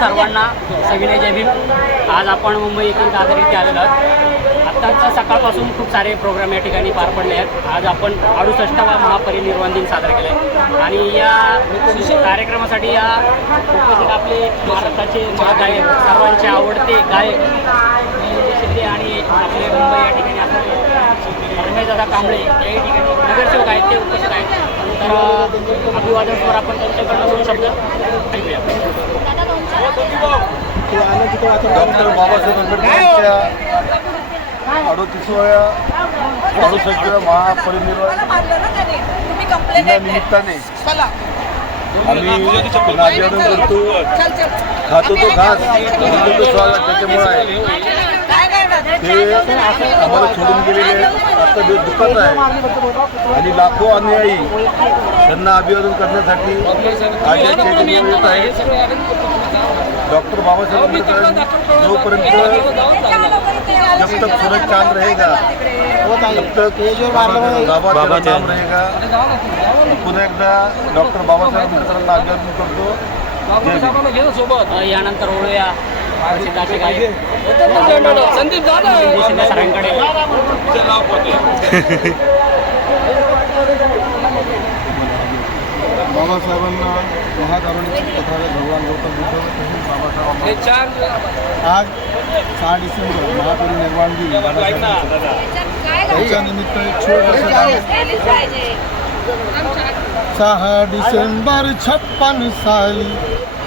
सर्वांना सविनय जय भीम. आज आपण मुंबई येथील दादर इथे आलेलो आहोत. आत्ताच सकाळपासून खूप सारे प्रोग्राम या ठिकाणी पार पडले आहेत. आज आपण अडुसष्टावा महापरिनिर्वाण दिन साजरा केला आहे. आणि या कार्यक्रमासाठी या उपस्थित आपले महाराष्ट्राचे गायक सर्वांचे आवडते गायक शिंदे आणि आपले मुंबई या ठिकाणी असणारे रमेशदादा कांबळे याही ठिकाणी नगरसेवक आहेत ते उपस्थित आहेत. तर अभिवादनवर आपण त्यांच्याकडनं शब्द ऐकूया. डॉक्टर बाबासाहेब आंबेडकर यांच्या अडोतीसव्या अडुसष्टव्या महापरिनिर्वाण दिनानिमित्ताने आम्ही करतो खातो तो स्वागत त्याच्यामुळे आहे. ते आम्हाला सोडून गेलेले आहेत. आता दिवस दुःखात आहे आणि लाखो अनुयायी त्यांना अभिवादन करण्यासाठी आज या चैतन्य येत आहे डॉक्टर बाबासाहेब आंबेडकर जोपर्यंत जब तक सूरज चांद रहेगा तब तक बाबा नाम रहेगा पुन्हा एकदा डॉक्टर बाबासाहेब आंबेडकरांना अभिवादन करतो. यानंतर गायक संदीप दादा सरांकडे बाबासाहेबांना महाकारुणिक तथागत भगवान गौतम बुद्ध तसेच बाबासाहेब आज सहा डिसेंबर महापरिनिर्वाण दिन बाबासाहेबांचा. त्याच्यानिमित्त एक छोटंसं गाणं सहा डिसेंबर छप्पन साली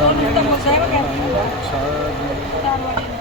我们怎么走啊？看地图啊。